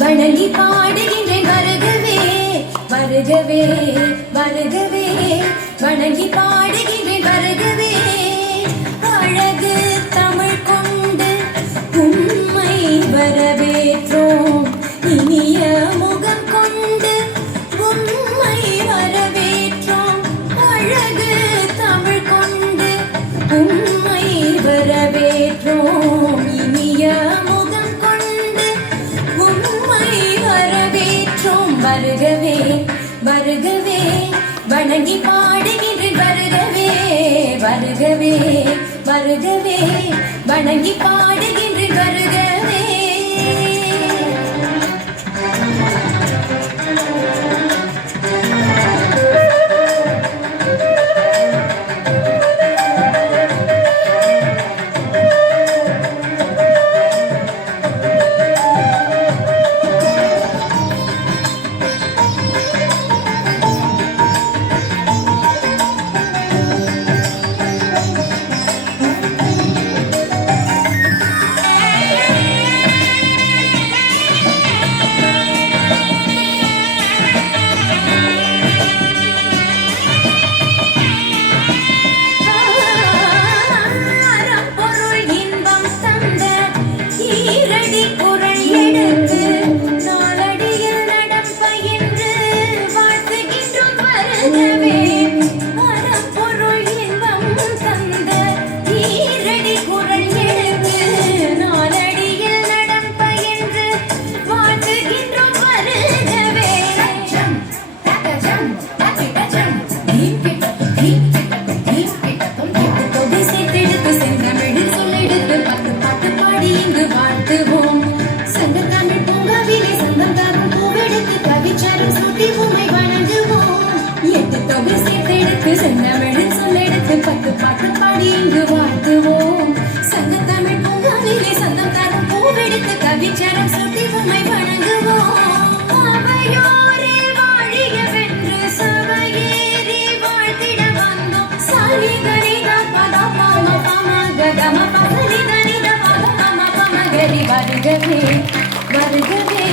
வணங்கி பாடுகின்றேன் வருகவே வருகவே வருகவே வணங்கி பாடுகின்றேன் வருகவே அழகு தமிழ் கொண்டு உம்மை வரவேற்றோம் இனிய முகம் கொண்டு உம்மை வரவேற்றோம் அழகு தமிழ் கொண்டு உம்மை வரவேற்றோம் இனிய முகம் கொண்டு உம்மை வரவேற்றோம் வருகவே வருகவே வணங்கி பாடுகின்றேன் வருகவே வருகவே வருகவே வணங்கி பாடுகின்றேன் வருகவே செந்தமிழில் சொல்லெடுத்து பத்து பாட்டு பாடி இங்கு வாழ்த்துவோம் சங்கத்தமிழ் பூங்காவிலே சந்தம் தரும் பூவெடுத்து கவிச்சரம் சுட்டி உம்மை வணங்குவோம் அவையோரே வாழியவென்று சபையேறி வாழ்த்திட வந்தோம் சனி தனித பத பம பம கதம பசனி தனித பத பம பம கரி வருகவே வருகவே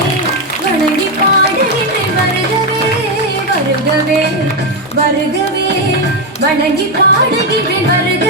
வணங்கி பாடுகின்றேன் வருகவே வருகவே வருகவே வணங்கி பாடுகின்றேன் வருக